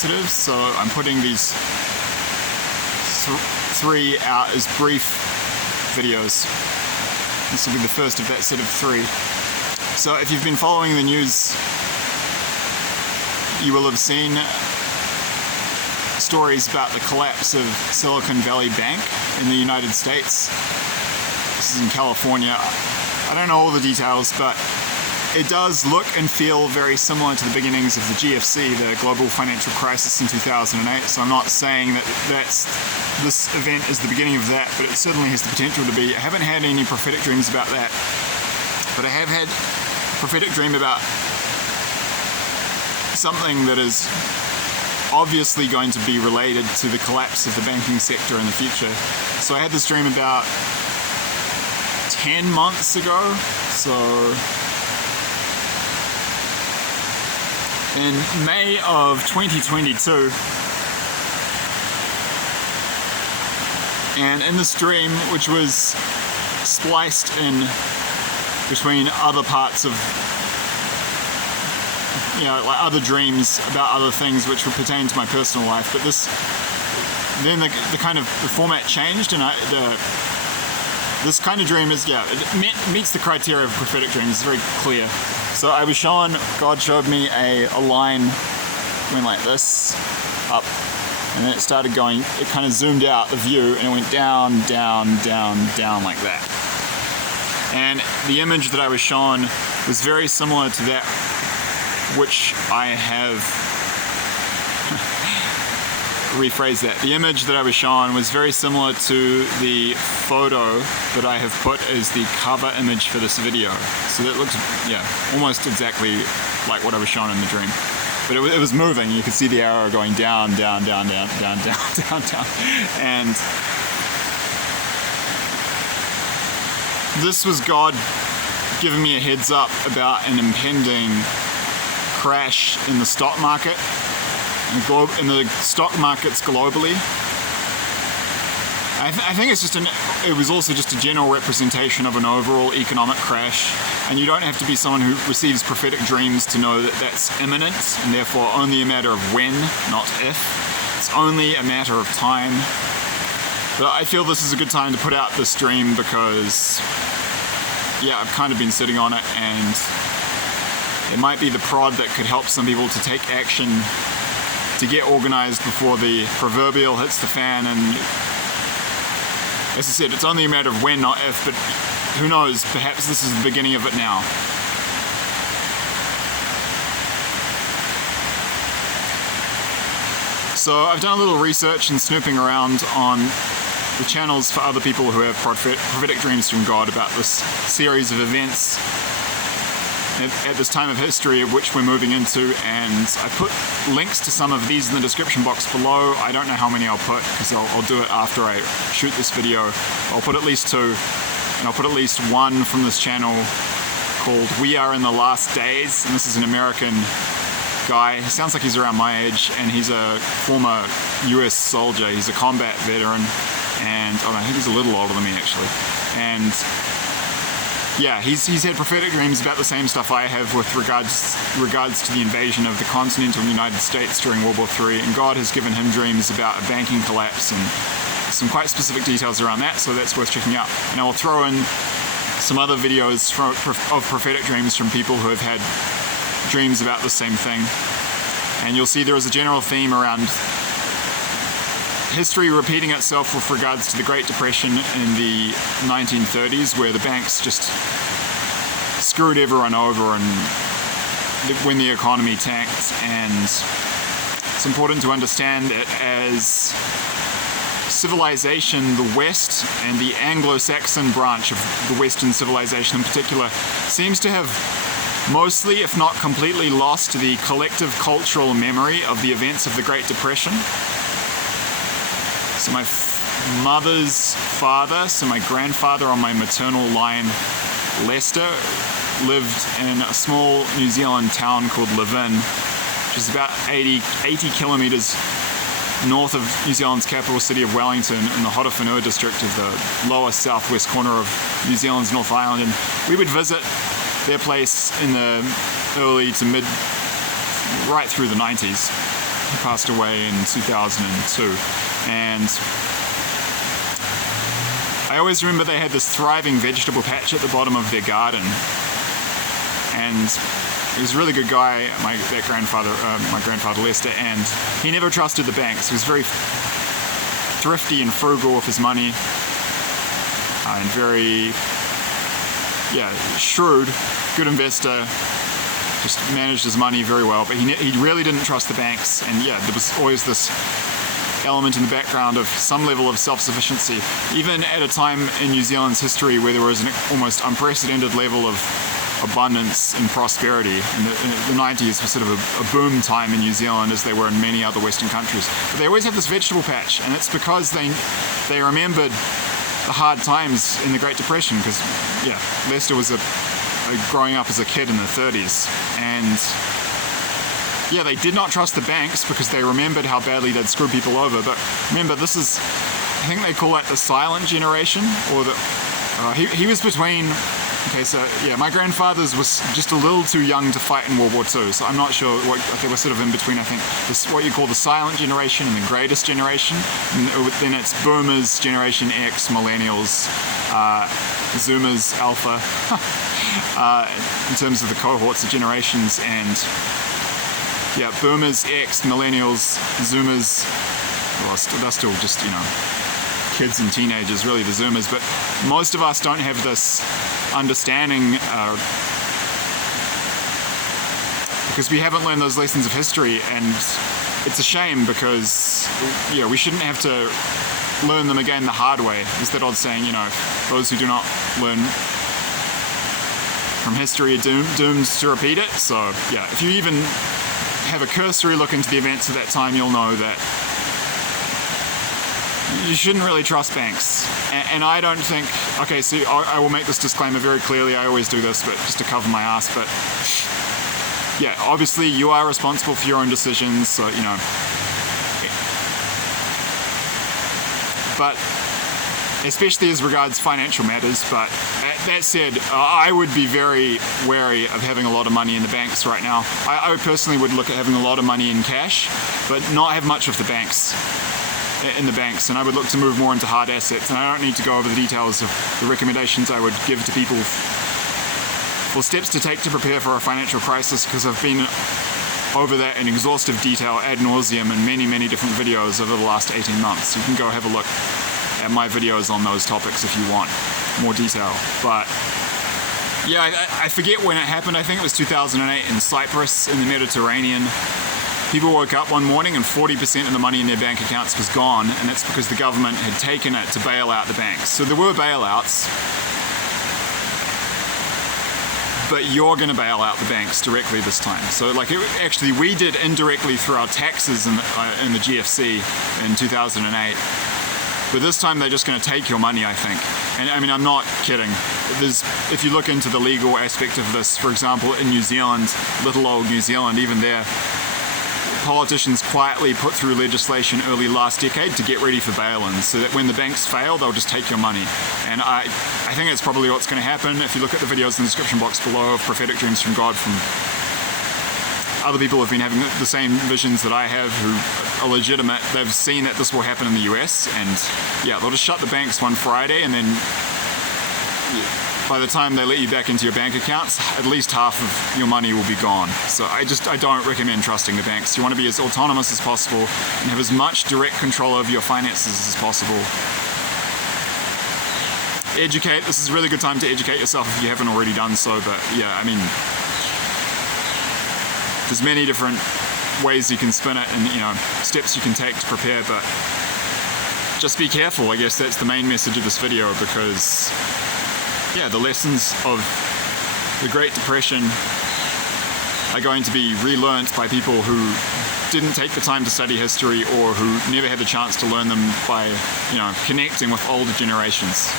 So I'm putting these three out as brief videos. This will be the first of that set of three. So if you've been following the news, you will have seen stories about the collapse of Silicon Valley Bank in the United States. This is in California. I don't know all the details, but it does look and feel very similar to the beginnings of the GFC, the global financial crisis in 2008. So I'm not saying that this event is the beginning of that, but it certainly has the potential to be. I haven't had any prophetic dreams about that, but I have had a prophetic dream about something that is obviously going to be related to the collapse of the banking sector in the future. So I had this dream about 10 months ago. So in May of 2022, and in this dream, which was spliced in between other parts of, like other dreams about other things which would pertain to my personal life, but then the kind of the format changed, and this kind of dream is, it meets the criteria of prophetic dreams. It's very clear. So I was shown, God showed me a line went like this, up, and then it started going, it kind of zoomed out the view, and it went down, down, down, down like that. And the image that I was shown was very similar to that which I have rephrase that. The image that I was shown was very similar to the photo that I have put as the cover image for this video. So that looks, almost exactly like what I was shown in the dream. But it was moving. You could see the arrow going down, down, down, down, down, down, down, down. And this was God giving me a heads up about an impending crash in the stock market, in the stock markets globally. I think it was also just a general representation of an overall economic crash, and you don't have to be someone who receives prophetic dreams to know that that's imminent, and therefore only a matter of when, not if. It's only a matter of time. But I feel this is a good time to put out this dream because, I've kind of been sitting on it, and it might be the prod that could help some people to take action, to get organized before the proverbial hits the fan. And as I said, it's only a matter of when, not if, but who knows, perhaps this is the beginning of it now. So I've done a little research and snooping around on the channels for other people who have prophetic dreams from God about this series of events at this time of history of which we're moving into, and I put links to some of these in the description box below. I don't know how many I'll put, because I'll do it after I shoot this video. I'll put at least 2, and I'll put at least one from this channel called We Are in the Last Days, and this is an American guy. He sounds like he's around my age, and he's a former US soldier. He's a combat veteran, and I think he's a little older than me actually. And he's had prophetic dreams about the same stuff I have with regards to the invasion of the continental United States during World War III, and God has given him dreams about a banking collapse and some quite specific details around that, so that's worth checking out. And I will throw in some other videos of prophetic dreams from people who have had dreams about the same thing. And you'll see there is a general theme around history repeating itself with regards to the Great Depression in the 1930s, where the banks just screwed everyone over and when the economy tanked. And it's important to understand it as civilization, the West, and the Anglo-Saxon branch of the Western civilization in particular, seems to have mostly, if not completely, lost the collective cultural memory of the events of the Great Depression. So my mother's father, so my grandfather on my maternal line, Lester, lived in a small New Zealand town called Levin, which is about 80 kilometres north of New Zealand's capital city of Wellington, in the Hodowhenua district of the lower southwest corner of New Zealand's North Island. And we would visit their place in the early to mid, right through the 90s. He passed away in 2002. And I always remember they had this thriving vegetable patch at the bottom of their garden. And he was a really good guy, my grandfather Lester, and he never trusted the banks. He was very thrifty and frugal with his money, and very, shrewd, good investor. Just managed his money very well, but he really didn't trust the banks. And there was always this element in the background of some level of self-sufficiency, even at a time in New Zealand's history where there was an almost unprecedented level of abundance and prosperity. And the 90s was sort of a boom time in New Zealand, as they were in many other Western countries. But they always had this vegetable patch, and it's because they remembered the hard times in the Great Depression, because Lester was growing up as a kid in the 30s, and they did not trust the banks because they remembered how badly they'd screwed people over. But remember, this is, I think they call that the silent generation, or he was between. Okay, so my grandfather's was just a little too young to fight in World War II, so I'm not sure they were sort of in between. I think this what you call the silent generation and the greatest generation. And then it's boomers, Generation X, millennials, Zoomers, Alpha, in terms of the cohorts of generations. And boomers, X, millennials, Zoomers. Well, they're still just kids and teenagers, really, the Zoomers. But most of us don't have this understanding because we haven't learned those lessons of history, and it's a shame because we shouldn't have to learn them again the hard way. Is that old saying, those who do not learn from history are doomed to repeat it? So if you even have a cursory look into the events of that time, you'll know that you shouldn't really trust banks. And I don't think, okay, so I will make this disclaimer very clearly. I always do this, but just to cover my ass. But obviously you are responsible for your own decisions, so but especially as regards financial matters. But that said, I would be very wary of having a lot of money in the banks right now. I personally would look at having a lot of money in cash, but not have much of the banks. In the banks, and I would look to move more into hard assets. And I don't need to go over the details of the recommendations I would give to people for steps to take to prepare for a financial crisis, because I've been over that in exhaustive detail ad nauseum in many, many different videos over the last 18 months. You can go have a look at my videos on those topics if you want more detail. But I forget when it happened. I think it was 2008 in Cyprus in the Mediterranean. People woke up one morning and 40% of the money in their bank accounts was gone, and that's because the government had taken it to bail out the banks. So there were bailouts, but you're going to bail out the banks directly this time. So actually we did indirectly through our taxes in the GFC in 2008. But this time they're just going to take your money, I think. And I mean, I'm not kidding. If you look into the legal aspect of this, for example, in New Zealand, little old New Zealand, even there, politicians quietly put through legislation early last decade to get ready for bail-ins, so that when the banks fail, they'll just take your money. And I think that's probably what's going to happen. If you look at the videos in the description box below of Prophetic Dreams from God, from other people who have been having the same visions that I have, who are legitimate, they've seen that this will happen in the US, and they'll just shut the banks one Friday, and then by the time they let you back into your bank accounts, at least half of your money will be gone. So I don't recommend trusting the banks. You want to be as autonomous as possible and have as much direct control over your finances as possible. Educate. This is a really good time to educate yourself if you haven't already done so. But I mean, there's many different ways you can spin it, and steps you can take to prepare. But just be careful. I guess that's the main message of this video, because the lessons of the Great Depression are going to be relearnt by people who didn't take the time to study history, or who never had the chance to learn them by, connecting with older generations.